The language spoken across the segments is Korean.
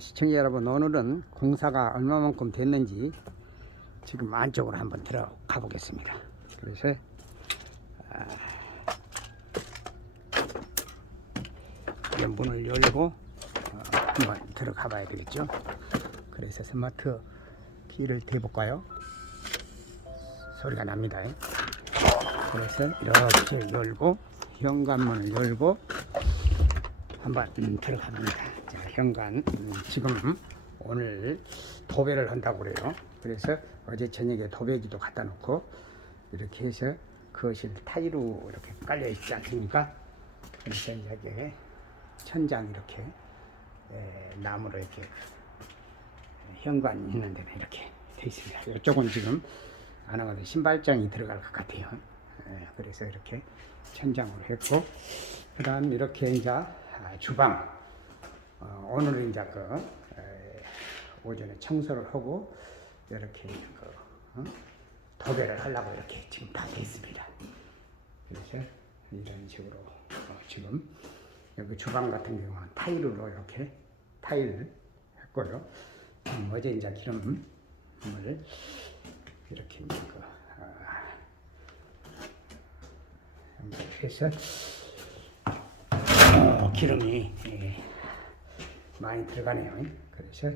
시청자 여러분, 오늘은 공사가 얼마만큼 됐는지 지금 안쪽으로 한번 들어가 보겠습니다. 그래서 문을 열고 한번 들어가 봐야 되겠죠. 그래서 스마트 키를 대볼까요? 소리가 납니다. 그래서 이렇게 열고 현관문을 열고 한번 들어가 봅니다. 자, 현관 지금 오늘 도배를 한다고 그래요. 그래서 어제 저녁에 도배기도 갖다 놓고 이렇게 해서 거실 타일로 이렇게 깔려 있지 않습니까? 그래서 이제 천장 이렇게 나무로 이렇게 현관 있는 데는 이렇게 돼 있습니다. 이쪽은 지금 안 하거든 신발장이 들어갈 것 같아요. 그래서 이렇게 천장으로 했고, 그 다음 이렇게 이제 주방, 오늘은 이제 오전에 청소를 하고 이렇게 도배를 하려고 이렇게 지금 다 되어 있습니다. 그래서 이런 식으로 지금 여기 주방 같은 경우는 타일로 이렇게 타일 했고요. 어제 이제 기름을 이렇게 이제 해서 기름이 많이 들어가네요. 그래서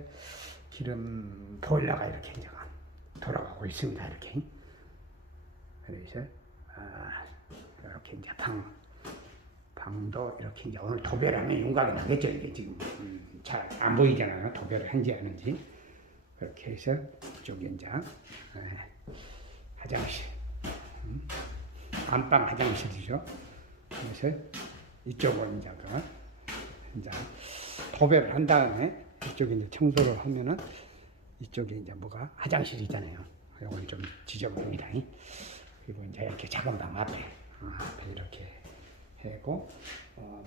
기름 보일러가 이렇게 이제 돌아가고 있습니다. 이렇게. 그래서 이렇게 이제 방도 이렇게 이제 오늘 도배를 하면 윤곽이 나겠죠. 이게 지금 잘 안 보이잖아요. 도배를 한지 안 한지. 그렇게 해서 이쪽에 이제 화장실, 안방 화장실이죠. 그래서 이쪽은 이제 도배를 한 다음에 이쪽에 이제 청소를 하면은 이쪽에 이제 뭐가 화장실이잖아요. 이건 좀 지저분합니다. 그리고 이제 이렇게 작은 방 앞에 이렇게 하고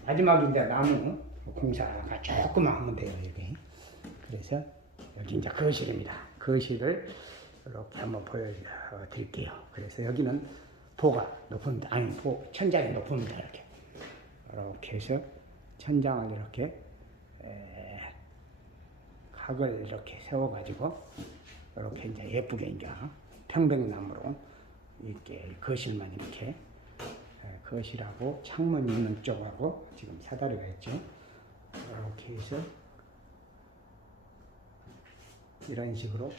마지막에 이제 나무 공사가 조금만 하면 돼요. 여기. 그래서 여기 이제 거실입니다. 거실을 이렇게 한번 보여드릴게요. 그래서 여기는 도가 높습니다. 아니, 천장이 높습니다. 이렇게 해서 천장을 이렇게 각을 이렇게 세워가지고 이렇게 이제 예쁘게 이제 평백나무로 이렇게 거실만 이렇게 거실하고 창문 있는 쪽하고 지금 사다리가 있죠. 이렇게 해서 이런 식으로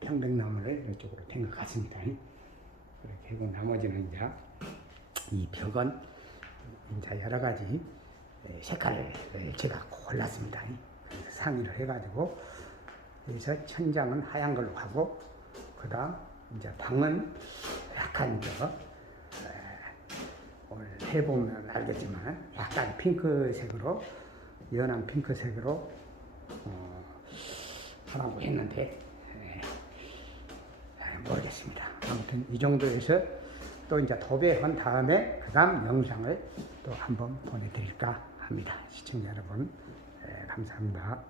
평백나무를 이쪽으로 된 것 같습니다. 그렇게 하고 나머지는 이제 이 벽은 이제 여러 가지 색깔을 제가 골랐습니다. 그래서 상의를 해가지고 여기서 천장은 하얀 걸로 하고, 그다음 이제 방은 약간 오늘 해보면 알겠지만 약간 핑크색으로, 연한 핑크색으로 하라고 했는데 모르겠습니다. 아무튼 이 정도에서 또 이제 도배한 다음에 그 다음 영상을 또 한번 보내드릴까 합니다. 시청자 여러분, 감사합니다.